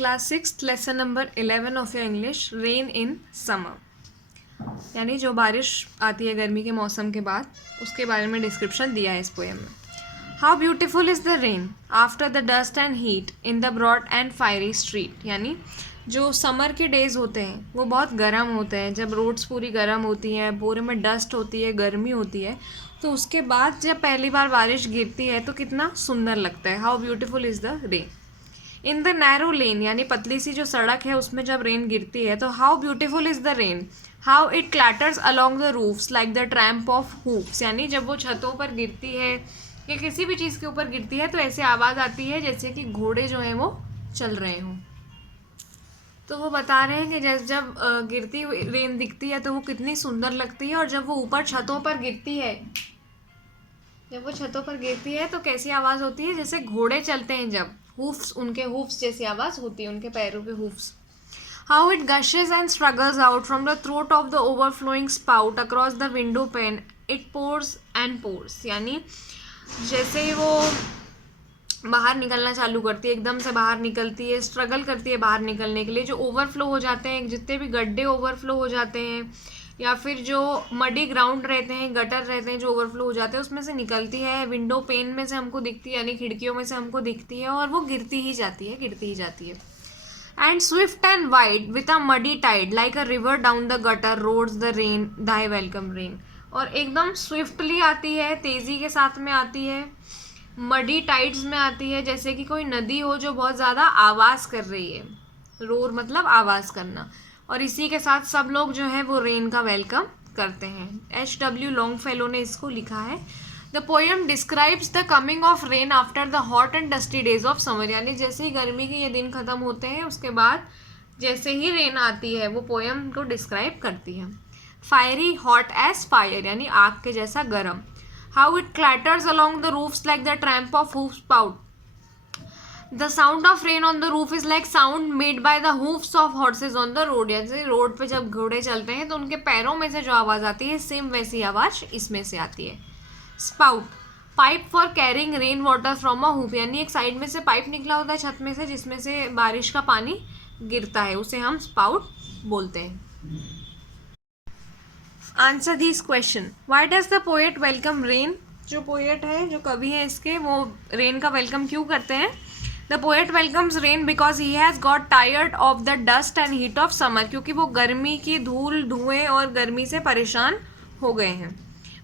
Class 6 lesson number 11 of your English, rain in summer, यानी जो बारिश आती है गर्मी के मौसम के बाद, उसके बारे में डिस्क्रिप्शन दिया है इस पोएम में. How beautiful is the rain after the dust and heat in the broad and fiery street, यानी जो समर के डेज़ होते हैं वो बहुत गर्म होते हैं. जब रोड्स पूरी गर्म होती हैं, पूरे में डस्ट होती है, गर्मी होती है, तो उसके बाद जब पहली बार बारिश गिरती है तो कितना सुंदर लगता है. How beautiful is the rain in the narrow lane, यानी पतली सी जो सड़क है उसमें जब रेन गिरती है तो how beautiful is the rain how it clatters along the roofs like the tramp of hoops, यानी जब वो छतों पर गिरती है या किसी भी चीज़ के ऊपर गिरती है तो ऐसे आवाज़ आती है जैसे कि घोड़े जो हैं वो चल रहे हों. तो वो बता रहे हैं कि जब गिरती हुई रेन दिखती है तो वो कितनी सुंदर लगती है, और जब वो ऊपर छतों पर गिरती है, जब वो छतों पर गिरती है तो कैसी आवाज़ होती है, जैसे घोड़े चलते हैं, जब हूफ्स, उनके हूफ्स जैसी आवाज़ होती है, उनके पैरों के hoofs. How it gushes and struggles out from the throat of the overflowing spout across the window pane, it pours and pours, यानी जैसे ही वो बाहर निकलना चालू करती है, एकदम से बाहर निकलती है, स्ट्रगल करती है बाहर निकलने के लिए, जो ओवरफ्लो हो जाते हैं, जितने भी गड्ढे ओवरफ्लो हो जाते हैं या फिर जो मडी ग्राउंड रहते हैं, गटर रहते हैं जो ओवरफ्लो हो जाते हैं, उसमें से निकलती है, विंडो पेन में से हमको दिखती है, यानी खिड़कियों में से हमको दिखती है, और वो गिरती ही जाती है, गिरती ही जाती है. And swift and wide with a muddy tide like a river down the gutter roads the rain thy welcome rain, और एकदम स्विफ्टली आती है, तेज़ी के साथ में आती है, मडी टाइड्स में आती है, जैसे कि कोई नदी हो जो बहुत ज़्यादा आवाज़ कर रही है. रोर मतलब आवाज़ करना, और इसी के साथ सब लोग जो है वो रेन का वेलकम करते हैं. H.W. लॉन्गफेलो ने इसको लिखा है. The poem describes the coming of rain after the hot and dusty days of summer, यानी जैसे ही गर्मी के ये दिन ख़त्म होते हैं उसके बाद जैसे ही रेन आती है वो पोएम को डिस्क्राइब करती है. फायरी हॉट एज फायर, यानी आग के जैसा गर्म. How it clatters along the roofs like the tramp of hoof spout, the sound of rain on the roof is like sound made by the hoofs of horse's on the road, जैसे road पे जब घोड़े चलते हैं तो उनके पैरों में से जो आवाज़ आती है, सेम वैसी आवाज़ इसमें से आती है. Spout pipe for carrying rain water from a hoop, यानी एक साइड में से पाइप निकला होता है छत में से जिसमें से बारिश का पानी गिरता है, उसे हम स्पाउट बोलते हैं. Answer this question. Why does the poet welcome rain, जो पोएट है, जो कवि है इसके, वो रेन का वेलकम क्यों करते हैं. The poet welcomes rain because he has got tired of the dust and heat of summer, क्योंकि वो गर्मी की धूल, धुएं और गर्मी से परेशान हो गए हैं.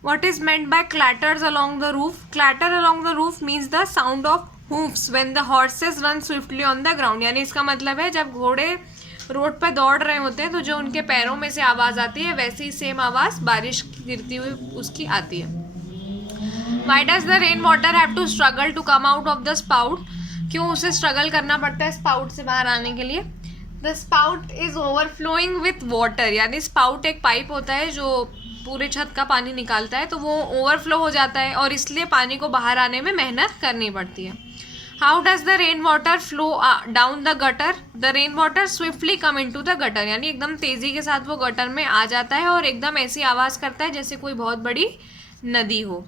What is meant by clatters along the roof, clatter along the roof means the sound of hoofs when the horses run swiftly on the ground, यानी इसका मतलब है जब घोड़े रोड पर दौड़ रहे होते हैं तो जो उनके पैरों में से आवाज़ आती है वैसी ही सेम आवाज़ बारिश गिरती हुई उसकी आती है. Why does the rain water have to struggle to come out of the spout, क्यों उसे स्ट्रगल करना पड़ता है स्पाउट से बाहर आने के लिए. The spout is overflowing with water, यानी स्पाउट एक पाइप होता है जो पूरे छत का पानी निकालता है, तो वो ओवरफ्लो हो जाता है और इसलिए पानी को बाहर आने में मेहनत करनी पड़ती है. How does the rain water flow down the gutter, the rain water swiftly come into the gutter, यानी एकदम तेज़ी के साथ वो गटर में आ जाता है और एकदम ऐसी आवाज़ करता है जैसे कोई बहुत बड़ी नदी हो.